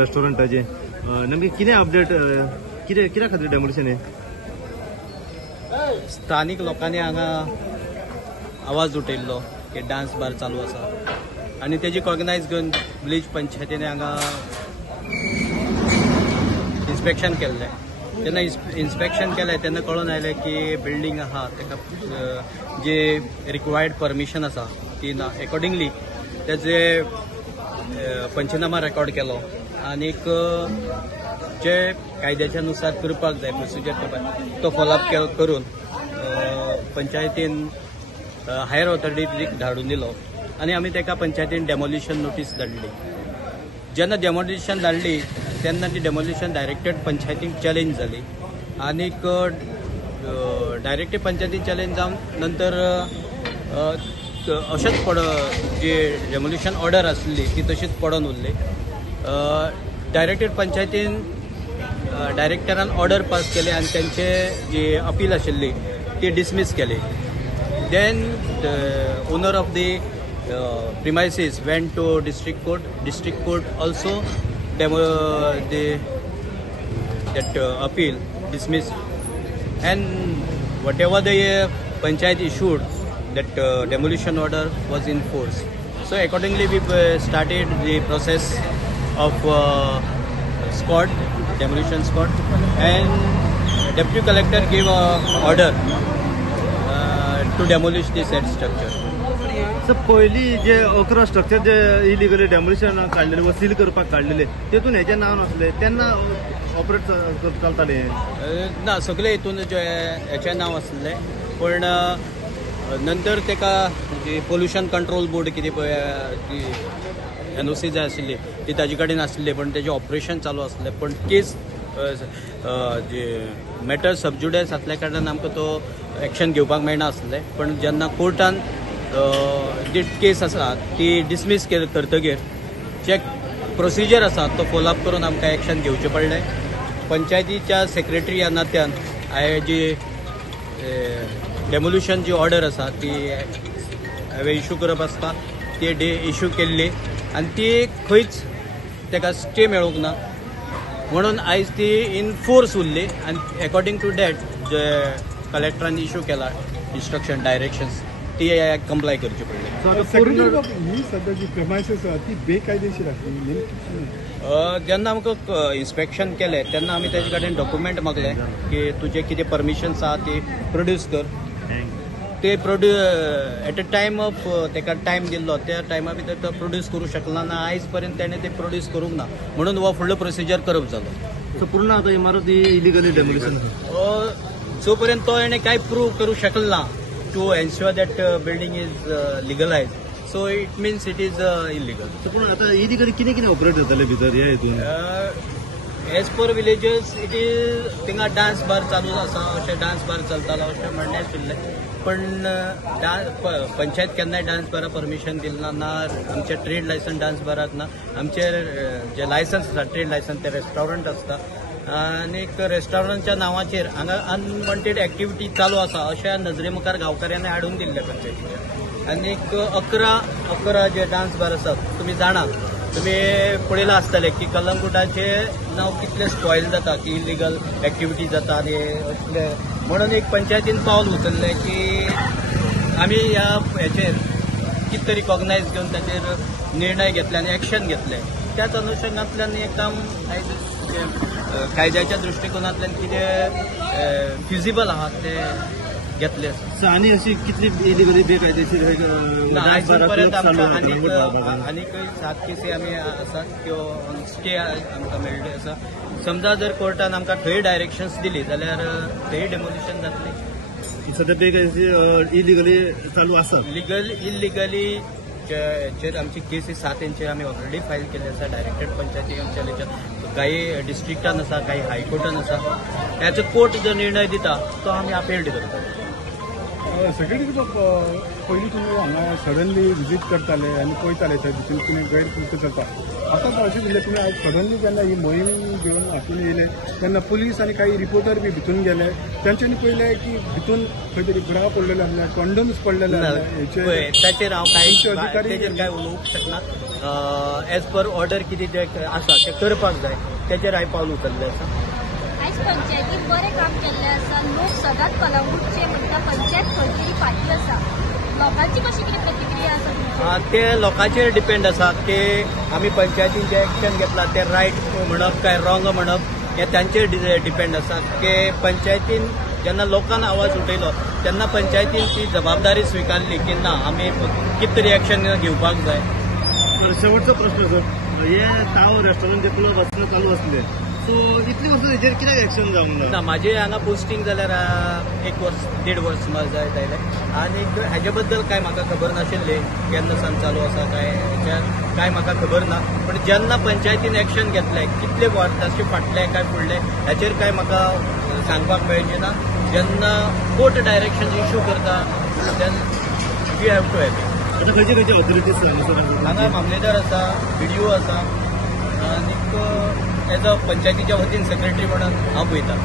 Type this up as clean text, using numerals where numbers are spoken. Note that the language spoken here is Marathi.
रेस्टॉरंटाचे नेमके कितें अपडेट कित्या खातीर डेमोलिशन हे स्थानिक लोकांनी हांगा आवाज उठयल्लो की डान्स बार चालू आसा आनी तेजी कॉग्नायज घेवन विलेज पंचायतीने हांगा इन्स्पेक्शन केल्लें. जेन्ना इन्स्पेक्शन केलें तेन्ना कळून आयलें की बिल्डींग आहा ताका जी रिक्वायर्ड परमिशन आसा ती ना. अकॉर्डिंगली तेजे पंचनामा रेकॉर्ड केलो आनीक जे कायद्याच्या नुसार करपाक जाय प्रोसिजर करपाक तो फॉलोअप करून पंचायतीन हायर ऑथॉरिटीक धाडून दिलो आनी आमी ताका पंचायतीन डेमोलिशन नोटीस धाडली. जेन्ना डेमोलिशन धाडली तेन्ना ती डेमोलिशन डायरेक्टेड पंचायतीक चॅलेंज जाली आनीक डायरेक्टेड पंचायतीक चॅलेंज जावन नंतर अशेंच जी डेमोलिशन ऑर्डर आसली ती तशीच पडून उरली. डायरेक्टेड पंचायतीन डायरेक्टरान ऑर्डर पास केली आनी त्यांचे जी अपील आशिल्ली ती डिसमीस केली. Then the owner of the premises went to district court also that appeal dismissed and whatever the panchayat issued that demolition order was in force. So accordingly we started the process of squad, demolition squad, and deputy collector gave a order to demolish the said structure. Sir पहिली जे 11 स्ट्रक्चर जे इलिगली डेमोलिशन काढलेले व सील करपाक काढलेले तेतून हेचे नाव नसले तेन्ना ऑपरेट चलताले ना. सगळे हितून जे हेचे नाव आसले पण नंतर तेका जी पोल्युशन कंट्रोल बोर्ड कितें पळय ती NOC जाय आशिल्ली ती ताजे कडेन आसली पण तेजे ऑपरेशन चालू आसले पण केस जे मॅटर सबज्युडिस आसल्या कारणान आमकां तो एक्शन घेवपाक मेळना आसले. पण जेन्ना कोर्टान जी केस आसा ती डिसमीस करतगीर जे प्रोसिजर आसा तो फॉलोअप करून आमकां एक्शन घेवचें पडलें. पंचायतीच्या सेक्रेटरी ह्या नात्यान हांवें जी डेमोल्युशन जी ऑर्डर आसा ती हांवें इशू करप आसता ती इशू केल्ली आनी ती खंयच ताका स्टे मेळूंक ना म्हणून आयज ती इन फोर्स उरली आनी अकॉर्डिंग टू डॅट जे कलेक्टरान इशू केला इन्स्ट्रक्शन डायरेक्शन्स ती कंप्लाय करची पडली. सध्या जी प्रेमायसीस आसा ती बेकायदेशीर आसली. जेन्ना आमकां इन्स्पेक्शन केलें तेन्ना आमी तेजे कडेन डॉक्युमेंट मागले की तुजे कितें परमिशन्स आहा ती प्रोड्यूस कर. ते एट अ टायम ऑफ ताका टायम दिल्लो त्या टायमा भितर तो प्रोड्यूस करूं शकना ना. आयज पर्यंत तेणें ते प्रोड्यूस करूंक ना म्हणून हो फुडलो प्रोसिजर करप जालो. सो पूर्ण आता इमारत इलिगली डेमोलिशन जो पर्यंत तो हेणे काय प्रूव करूं शकना to ensure that building is legalized, so it means it is illegal. So पण आता इलिगली किती ऑपरेट जाताले भितर ह्या हितून as per villages it is थिंगा डान्स बार चालू आसा अशें डान्स बार चलतालो अशें म्हणणें आशिल्लें पण पंचायत केन्नाय डान्स बारा परमिशन दिलना ना. आमचे ट्रेड लायसन्स डान्स बाराक ना. आमचे जे लायसन्स आसा ट्रेड लायसन्स ते रेस्टॉरंट आसता आनीक रेस्टॉरंटच्या नांवाचेर हांगा अनवॉन्टेड एक्टिविटी चालू आसा अशा नजरे मुखार गांवकाऱ्यांनी हाडून दिल्ले पंचायतीच्या. आनीक 11 जे डान्स बार आसात तुमी जाणा तुमी पळयलां आसतलें की कलंगुटाचे नांव कितले स्पॉयल जाता की इलिगल एक्टिविटी जाता आनी असले म्हणून एक पंचायतीन पावल उचललें की आमी ह्या हेचेर कितें तरी कॉग्नायज घेवन ताचेर निर्णय घेतले आनी एक्शन घेतलें. त्याच अनुशंगांतल्यान हें काम आयज कायद्याच्या दृष्टिकोनांतल्यान कितें फिजिबल आहा ते घेतले. आनी अशी कितली इलिगली बेकायदेशीर आनीक 7 केसी आमी आसात त्यो स्टे आमकां मेळ्ळी आसा. समजा जर कोर्टान आमकां थंय डायरेक्शन्स दिली जाल्यार थंय डेमोलिशन जातलें. सध्या बेकायदेशीर इलिगली चालू आसा. इलिगली जे आमची केसी 7 इंचेर आमी ऑलरेडी फायल केल्ली आसा डायरेक्टेड पंचायती आमच्या काही डिस्ट्रिक्टान आसा काही हायकोर्टान आसा. ह्याचो कोर्ट जो निर्णय दिता तो आमी अपेल करता. सेक्रेटरी पयलीं तुमी हांगा सडनली विजीट करताले आनी पळयताले थंय भितर कितें गैरकृत्य चलता. आतांच अशें दिसलें तुमी आज सडनली जेन्ना ही मोहीम घेवन हातून येयले तेन्ना पुलीस आनी काही रिपोर्टर बी भितून गेले. तांच्यांनी पळयलें की भितून खंय तरी ग्राव पडलेले आसले, कंडोम्स पडलेले आसले. पळय, ताचेर हांव अधिकारी ताचेर काय उलोवंक शकना. एज पर ऑर्डर कितें जें आसा तें करपाक जाय, तेचेर हांवें पावल उचल्लें आसा. आयज पंचायतीन बरें काम केल्लें आसा. लोक सदांच कलावूट जे म्हणटा पंचायत खंय तरी फाटी आसा. लोकांची कशी कितें प्रतिक्रिया आसा तुमची? ते लोकांचेर डिपेंड आसा की आमी पंचायतीन जें एक्शन घेतलां तें रायट म्हणप काय रॉंग म्हणप हें तांचेर डिपेंड आसा. की पंचायतीन जेन्ना लोकांन आवाज उठयलो तेन्ना पंचायतीन ती जबाबदारी स्विकारली की ना आमी कितें तरी एक्शन घेवपाक जाय. शेवटचो प्रश्न सर, हे ताव रेस्टॉरंट जे क्लब आसले चालू असले सो इतली वर्सां हेजेर कित्याक एक्शन जावंक ना? म्हाजें हांगा पोस्टिंग जाल्यार 1 वर्स 1.5 वर्स सुमार जायत आयलें आनी हेजे बद्दल कांय म्हाका खबर नाशिल्ली केन्ना सावन चालू आसा काय म्हाका खबर ना. पण जेन्ना पंचायतीन एक्शन घेतलें कितले वर्सांचे फाटले काय फुडले हेचेर काय म्हाका सांगपाक मेळचें ना. जेन्ना कोर्ट डायरेक्शन इश्यू करता then we have to have it. आता खंयचे ऑथॉरिटीज हांगा मामलेदार आसा, BDO आसा आनीक एज अ पंचायतीच्या वतीन सेक्रेटरी म्हणून हांव पळयतां.